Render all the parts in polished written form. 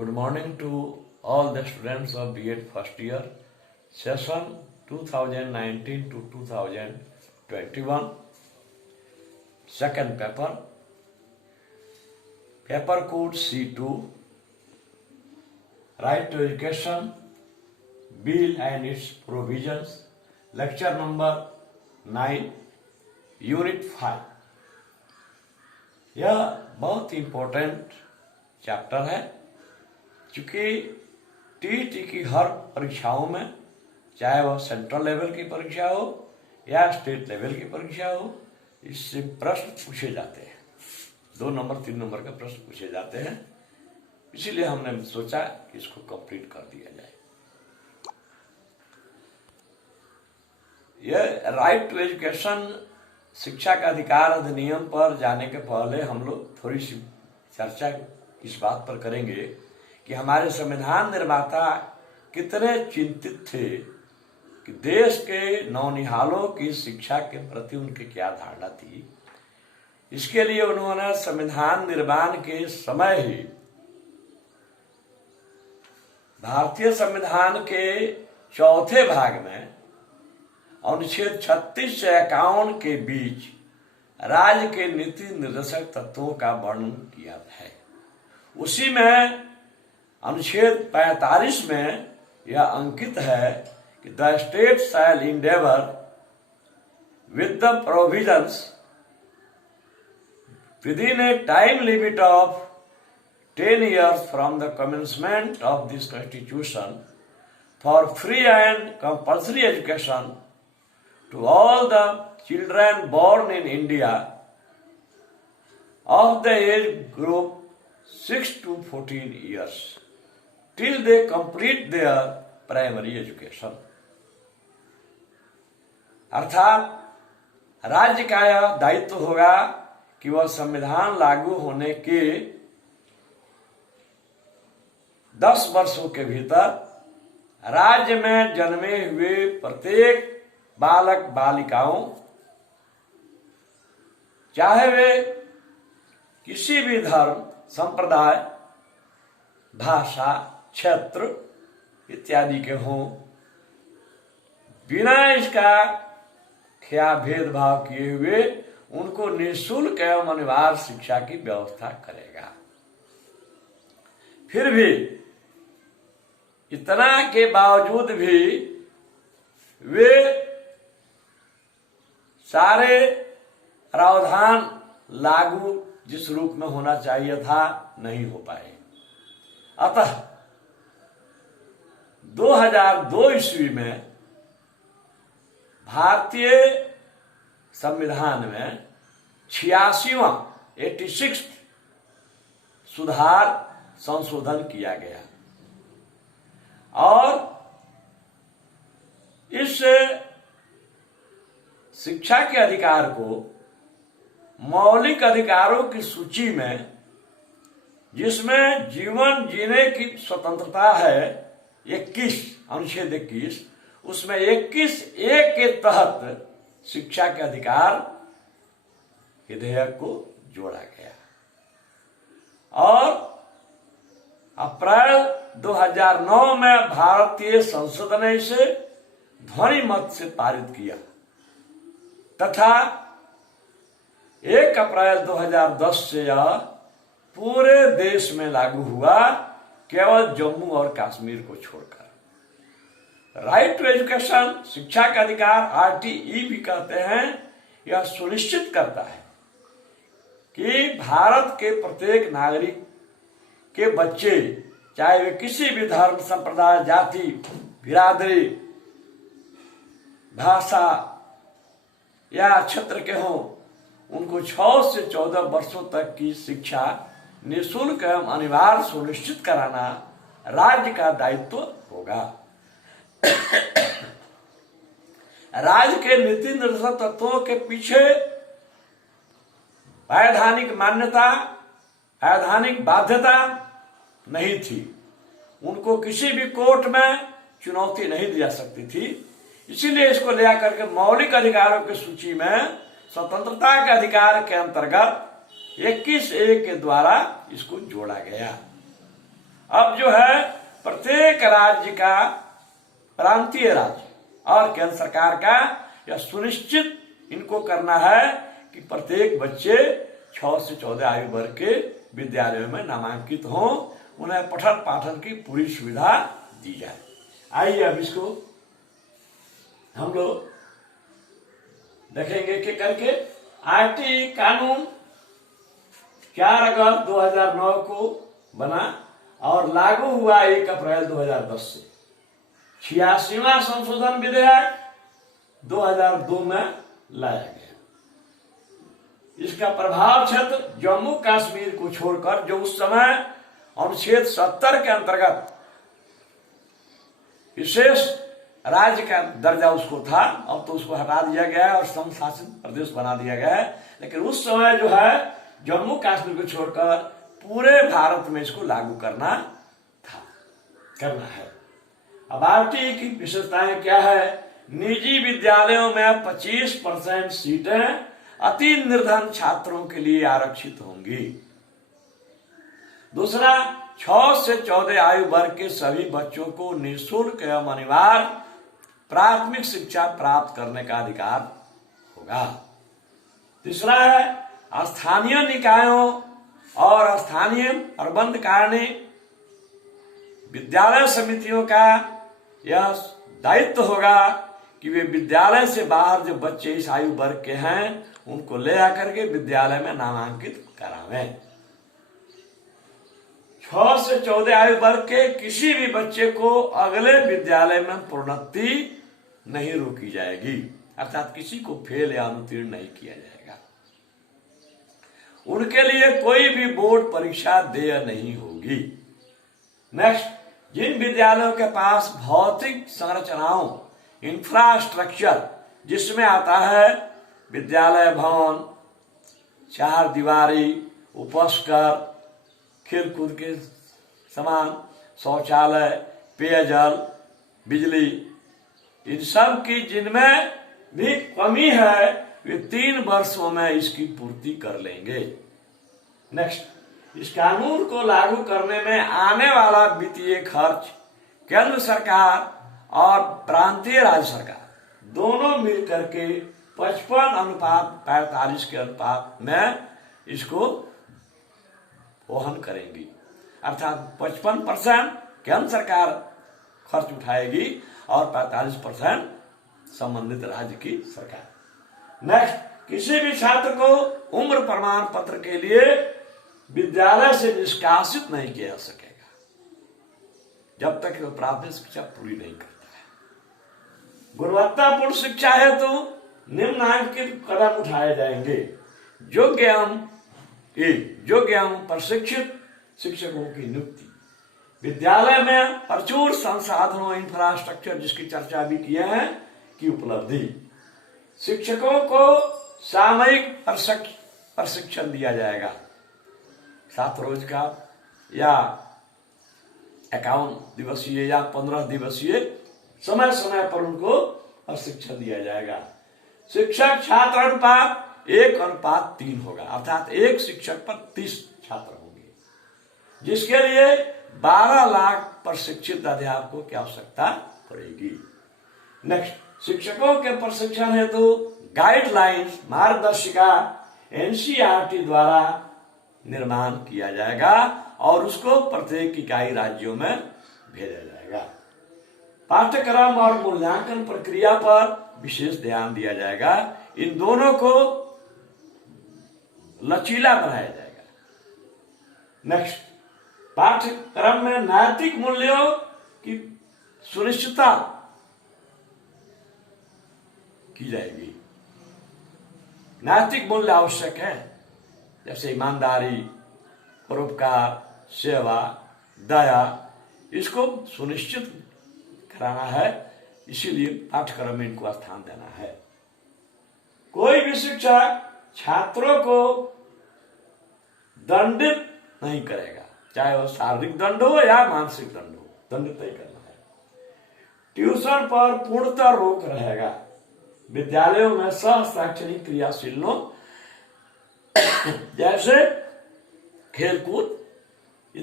Good morning to all the students of B.Ed first year, session 2019 to 2021, second paper, paper code C2, Right to Education, Bill and its Provisions, lecture number 9, Unit 5. यह बहुत important chapter है, क्योंकि TET की हर परीक्षाओं में, चाहे वह central level की परीक्षा हो या स्टेट लेवल की परीक्षा हो, इससे प्रश्न पूछे जाते हैं। 2 नंबर 3 नंबर के प्रश्न पूछे जाते हैं। इसीलिए हमने सोचा कि इसको कंप्लीट कर दिया जाए। यह राइट टू एजुकेशन, शिक्षा का अधिकार अधिनियम पर जाने के पहले हम लोग थोड़ी सी चर्चा इस बात पर करेंगे कि हमारे संविधान निर्माता कितने चिंतित थे कि देश के नौनिहालों की शिक्षा के प्रति उनकी क्या धारणा थी। इसके लिए उन्होंने संविधान निर्माण के समय ही भारतीय संविधान के चौथे भाग में अनुच्छेद 36 से 51 के बीच राज्य के नीति निर्देशक तत्वों का वर्णन किया है। उसी में अनुच्छेद 45 में यह अंकित है कि the state shall Endeavour with the provisions within A time limit of 10 years from the commencement of this constitution for free and compulsory education to all the children born in India of the age group 6 to 14 years till they complete their primary education। अर्थात राज्य का यह दायित्व होगा कि वह संविधान लागू होने के 10 वर्षों के भीतर राज्य में जन्मे हुए प्रत्येक बालक बालिकाओं, चाहे वे किसी भी धर्म, संप्रदाय, भाषा, क्षेत्र इत्यादि के हों, बिना इसका क्या भेदभाव किए हुए उनको निःशुल्क एवं अनिवार्य शिक्षा की व्यवस्था करेगा। फिर भी इतना के बावजूद भी वे सारे प्रावधान लागू जिस रूप में होना चाहिए था नहीं हो पाए। अतः 2002 ईस्वी में भारतीय संविधान में 86वां 86 सुधार संशोधन किया गया और इस शिक्षा के अधिकार को मौलिक अधिकारों की सूची में, जिसमें जीवन जीने की स्वतंत्रता है 21 अनुच्छेद 21, उसमें 21(a) के तहत शिक्षा के अधिकार विधेयक को जोड़ा गया और अप्रैल 2009 में भारतीय संसद ने इसे ध्वनि मत से पारित किया तथा 1 अप्रैल 2010 से यह पूरे देश में लागू हुआ, केवल जम्मू और कश्मीर को छोड़कर। राइट टू एजुकेशन, शिक्षा का अधिकार, RTE भी कहते हैं, यह सुनिश्चित करता है कि भारत के प्रत्येक नागरिक के बच्चे, चाहे वे किसी भी धर्म, संप्रदाय, जाति, बिरादरी, भाषा या क्षेत्र के हों, उनको 6 से 14 वर्षों तक की शिक्षा निःशुल्क एवं अनिवार्य सुनिश्चित कराना राज्य का दायित्व होगा। राज्य के नीति निर्देशक तत्वों के पीछे वैधानिक मान्यता, वैधानिक बाध्यता नहीं थी। उनको किसी भी कोर्ट में चुनौती नहीं दी जा सकती थी। इसीलिए इसको ले आकर के मौलिक अधिकारों की सूची में स्वतंत्रता के अधिकार के अंतर्गत 21(a) के द्वारा इसको जोड़ा गया। अब जो है प्रत्येक राज्य का, प्रांतीय राज्य और केंद्र सरकार का यह सुनिश्चित इनको करना है कि प्रत्येक बच्चे 6 से 14 आयु वर्ग के विद्यालयों में नामांकित हों, उन्हें पठन पाठन की पूरी सुविधा दी जाए। आइए अब इसको हम लोग देखेंगे कि करके। आरटी कानून 4 अगस्त 2009 को बना और लागू हुआ 1 अप्रैल 2010 से। 86वां संशोधन विधेयक 2002 में लाया गया। इसका प्रभाव क्षेत्र जम्मू कश्मीर को छोड़कर, जो उस समय अनुच्छेद 70 के अंतर्गत विशेष राज्य का दर्जा उसको था, अब तो उसको हटा दिया गया है और संघ शासित प्रदेश बना दिया गया है। लेकिन उस समय जो है जम्मू कश्मीर को छोड़कर पूरे भारत में इसको लागू करना है। अब आरटी की विशेषताएं क्या है? निजी विद्यालयों में 25% सीटें अति निर्धन छात्रों के लिए आरक्षित होंगी। दूसरा, 6 से 14 आयु वर्ग के सभी बच्चों को निःशुल्क एवं अनिवार्य प्राथमिक शिक्षा प्राप्त करने का अधिकार होगा। तीसरा है, स्थानीय निकायों और स्थानीय प्रबंध कार्य विद्यालय समितियों का यह दायित्व होगा कि वे विद्यालय से बाहर जो बच्चे इस आयु वर्ग के हैं उनको ले आकर के विद्यालय में नामांकित करावें। 6 से 14 आयु वर्ग के किसी भी बच्चे को अगले विद्यालय में प्रोन्नति नहीं रोकी जाएगी, अर्थात किसी को फेल या अनुत्तीर्ण नहीं किया जाएगा। उनके लिए कोई भी बोर्ड परीक्षा देय नहीं होगी। नेक्स्ट, जिन विद्यालयों के पास भौतिक संरचनाओं, इंफ्रास्ट्रक्चर, जिसमें आता है विद्यालय भवन, 4 दीवारी, उपस्कर, खेलकूद के सामान, शौचालय, पेयजल, बिजली, इन सब की जिनमें भी कमी है वे 3 वर्षों में इसकी पूर्ति कर लेंगे। नेक्स्ट, इस कानून को लागू करने में आने वाला वित्तीय खर्च केंद्र सरकार और प्रांतीय राज्य सरकार दोनों मिलकर के 55:45 के अनुपात में इसको वहन करेंगी, अर्थात 55% केंद्र सरकार खर्च उठाएगी और 45% संबंधित राज्य की सरकार। नेक्स्ट, किसी भी छात्र को उम्र प्रमाण पत्र के लिए विद्यालय से निष्कासित नहीं किया जा सकेगा जब तक वह प्राथमिक शिक्षा पूरी नहीं करता है। गुणवत्तापूर्ण शिक्षा हेतु निम्नलिखित कदम उठाए जाएंगे। योग्य एवं प्रशिक्षित शिक्षकों की नियुक्ति, विद्यालय में प्रचुर संसाधनों, इंफ्रास्ट्रक्चर जिसकी चर्चा भी किए हैं की उपलब्धि, शिक्षकों को सामयिक प्रशिक्षण दिया जाएगा, 7 रोज का या 51 दिवसीय या 15 दिवसीय समय समय पर उनको प्रशिक्षण दिया जाएगा। शिक्षक छात्र अनुपात 1:3 होगा, अर्थात 1 शिक्षक पर 30 छात्र होंगे, जिसके लिए 12 लाख प्रशिक्षित अध्यापकों की आवश्यकता पड़ेगी। नेक्स्ट, शिक्षकों के प्रशिक्षण हेतु गाइडलाइंस, मार्गदर्शिका एनसीईआरटी द्वारा निर्माण किया जाएगा और उसको प्रत्येक इकाई राज्यों में भेजा जाएगा। पाठ्यक्रम और मूल्यांकन प्रक्रिया पर विशेष ध्यान दिया जाएगा। इन दोनों को लचीला बनाया जाएगा। नेक्स्ट, पाठ्यक्रम में नैतिक मूल्यों की सुनिश्चितता की जाएगी। नैतिक मूल्य आवश्यक है, जैसे ईमानदारी, परोपकार, सेवा, दया, इसको सुनिश्चित कराना है, इसीलिए पाठ्यक्रम में इनको स्थान देना है। कोई भी शिक्षक छात्रों को दंडित नहीं करेगा, चाहे वो शारीरिक दंड हो या मानसिक दंड हो, दंडित नहीं करना है। ट्यूशन पर पूर्णतः रोक रहेगा। विद्यालयों में सह शैक्षणिक क्रियाशीलों जैसे खेलकूद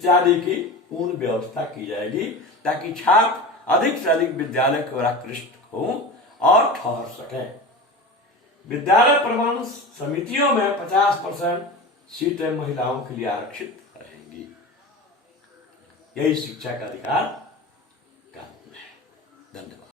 इत्यादि की पूर्ण व्यवस्था की जाएगी, ताकि छात्र अधिक से अधिक विद्यालय को आकृष्ट हो और ठहर सके। विद्यालय प्रबंधन समितियों में 50% सीटें महिलाओं के लिए आरक्षित रहेंगी। यही शिक्षा का अधिकार